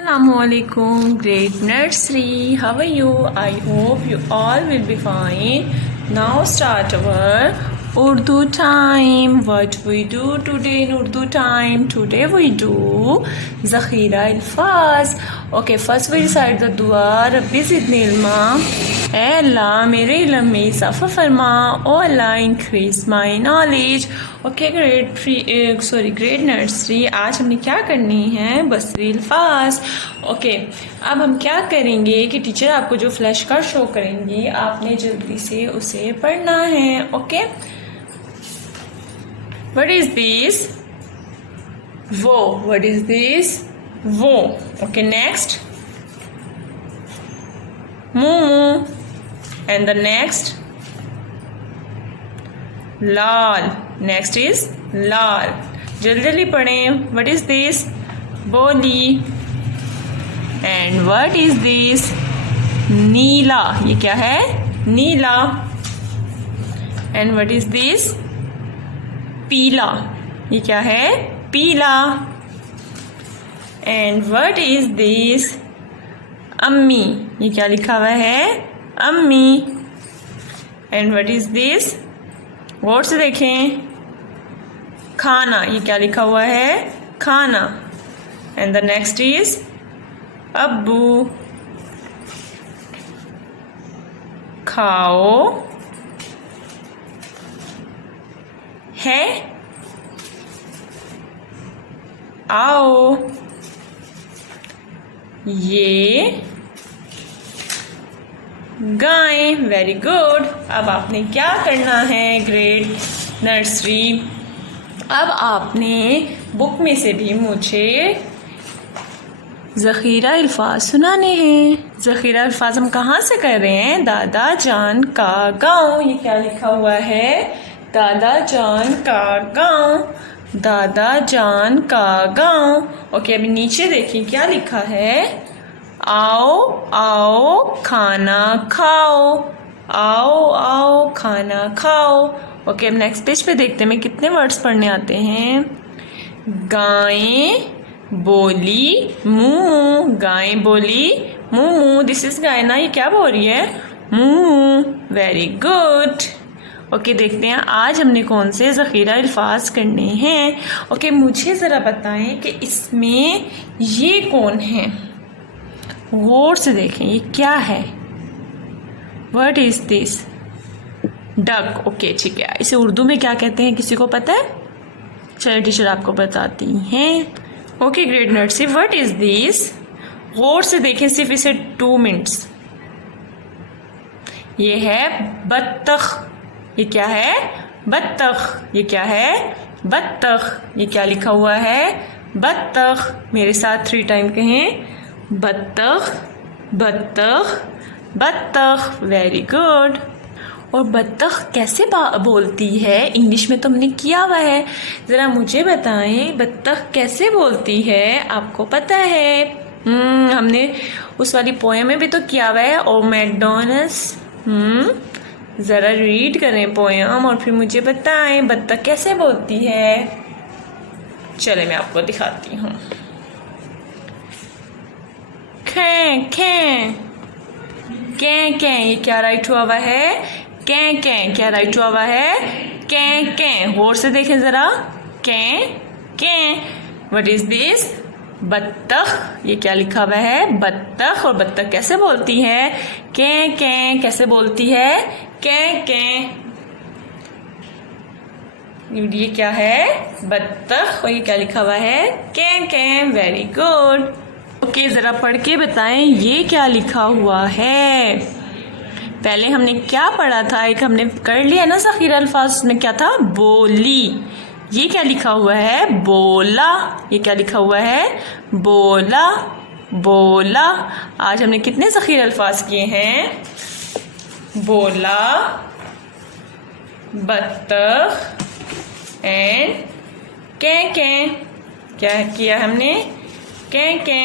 Assalamualaikum, great nursery. How are you? I hope you all will be fine. Now start our Urdu time. What we do today in Urdu time? Today we do Zakhira Alfaz. Okay, first we recite the dua. Rabbi zidni ilma. ऐ अल्लाह मेरे इल्म में इजाफा फरमा. O Allah increase my knowledge. Okay great nursery. आज हमने क्या करनी है? बसरी अल्फाज. ओके, अब हम क्या करेंगे कि टीचर आपको जो फ्लैश कार्ड शो करेंगी आपने जल्दी से उसे पढ़ना है. Okay, what is this? वो. What is this? वो. ओके, नेक्स्ट मुंह. And the next लाल. Next is लाल. जल्दी जल्दी पढ़ें. What is this? बोली. And what is this? नीला. ये क्या है? नीला. And what is this? पीला. ये क्या है? पीला. And what is this? अम्मी. ये क्या लिखा हुआ है? अम्मी. And what is this? गौर से देखें. खाना. ये क्या लिखा हुआ है? खाना. एंड द नेक्स्ट इज अब्बू. खाओ. है. आओ. ये गाय. Very good. अब आपने क्या करना है ग्रेट नर्सरी? अब आपने बुक में से भी मुझे ज़ख़ीरा अल्फाज सुनाने हैं. ज़ख़ीरा अल्फाज हम कहाँ से कर रहे हैं? दादा जान का गाँव. ये क्या लिखा हुआ है? दादा जान का गाँव. दादा जान का गाँव. ओके, अभी नीचे देखिए क्या लिखा है? आओ आओ खाना खाओ. आओ आओ खाना खाओ. ओके, अब नेक्स्ट पेज पे देखते हैं कितने वर्ड्स पढ़ने आते हैं. गायें बोली मुंह. गायें बोली मुंह. दिस इज गाय ना. ये क्या बोल रही है? मुंह. Very good. ओके, देखते हैं आज हमने कौन से ज़ख़ीरा अल्फाज करने हैं. ओके, मुझे ज़रा बताएं कि इसमें ये कौन है? गौर से देखें. ये क्या है? What is this? Duck. Okay, ठीक है. इसे उर्दू में क्या कहते हैं? किसी को पता है? चलिए टीचर आपको बताती हैं. Okay great nursery, what is this? गौर से देखें सिर्फ इसे 2 मिनट्स. ये है बत्तख. ये क्या है? बत्तख. ये क्या है? बत्तख. ये क्या लिखा हुआ है? बत्तख. मेरे साथ 3 टाइम कहें. बत्तख बत्तख बत्तख. Very good. और बत्तख कैसे बोलती है? इंग्लिश में तो हमने किया हुआ है. ज़रा मुझे बताएं बत्तख कैसे बोलती है? आपको पता है? हमने उस वाली पोएम में भी तो किया हुआ है. ओ मैकडॉनल्ड्स. ज़रा रीड करें पोएम और फिर मुझे बताएं बत्तख कैसे बोलती है. चले मैं आपको दिखाती हूँ. कै कै कै कै. ये क्या राइट हुआ है? कै कै. क्या राइट हुआ है? कै कै. गौर से देखें जरा. कै कै. What is this? बत्तख. ये क्या लिखा हुआ है? बत्तख. और बत्तख कैसे बोलती है? कै कै. कैसे बोलती है? कै कै. ये क्या है? बत्तख. और ये क्या लिखा हुआ है? कै कै. Very good. ओके, ज़रा पढ़ के बताएं ये क्या लिखा हुआ है. पहले हमने क्या पढ़ा था? एक हमने कर लिया ना ज़ख़ीरा अल्फाज में. क्या था? बोली. ये क्या लिखा हुआ है? बोला. ये क्या लिखा हुआ है? बोला. बोला. आज हमने कितने ज़ख़ीरा अल्फाज किए हैं? बोला, बत्तख एंड कै कै. क्या किया हमने? कै कै.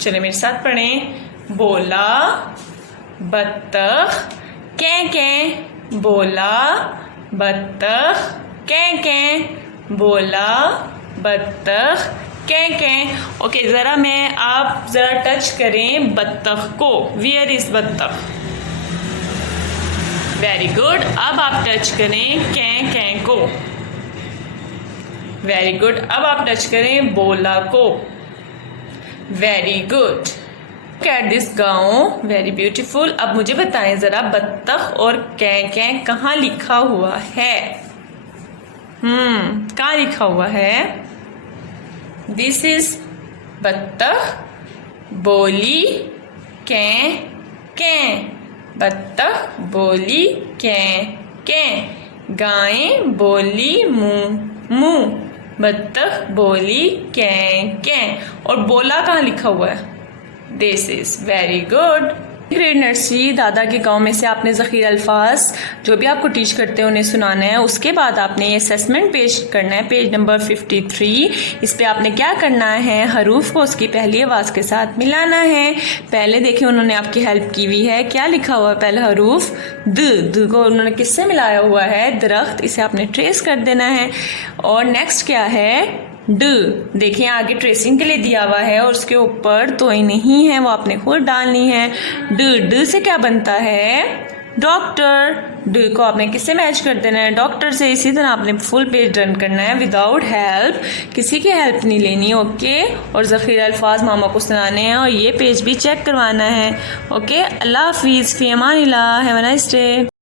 चले मेरे साथ पढ़ें. बोला, बत्तख, कै कै. बोला, बत्तख, कै कै. बोला, बत्तख, कैं। ओके, ज़रा मैं आप ज़रा टच करें बत्तख को। वियर इज़ बत्तख? Very good. अब आप टच करें कैं को। Very good. अब आप टच करें बोला को। Very good. कैट दिस गाँव, वेरी ब्यूटीफुल। अब मुझे बताएं ज़रा बत्तख और कैं कहाँ लिखा हुआ है? कहाँ लिखा हुआ है? दिस इज बत्तख बोली कैं। बत्तख बोली कैं। गायें बोली मू। बत्तख बोली कैं। और बोला कहाँ लिखा हुआ है? This is very good. Grade nursery दादा के गांव में से आपने ज़ख़ीर अल्फाज जो भी आपको टीच करते हैं उन्हें सुनाना है। उसके बाद आपने ये असेसमेंट पेश करना है, पेज नंबर 53। इस पे आपने क्या करना है? हरूफ को उसकी पहली आवाज़ के साथ मिलाना है। पहले देखिए उन्होंने आपकी हेल्प की हुई है। क्या लिखा हुआ है? पहला हरूफ द को उन्होंने किससे मिलाया हुआ है? दरख्त। इसे आपने ट्रेस कर देना है। और नेक्स्ट क्या है? ड। देखिए आगे ट्रेसिंग के लिए दिया हुआ है और उसके ऊपर तोई नहीं है, वो आपने खुद डालनी है। ड से क्या बनता है? डॉक्टर। ड को आपने किससे मैच कर देना है? डॉक्टर से। इसी तरह आपने फुल पेज रन करना है विदाउट हेल्प, किसी की हेल्प नहीं लेनी। ओके, और ज़ख़ीर अल्फाज मामा को सुनाने हैं और ये पेज भी चेक करवाना है। ओके, अल्लाह हाफिज़, फ़ी अमानिल्लाह, हैव अ नाइस डे।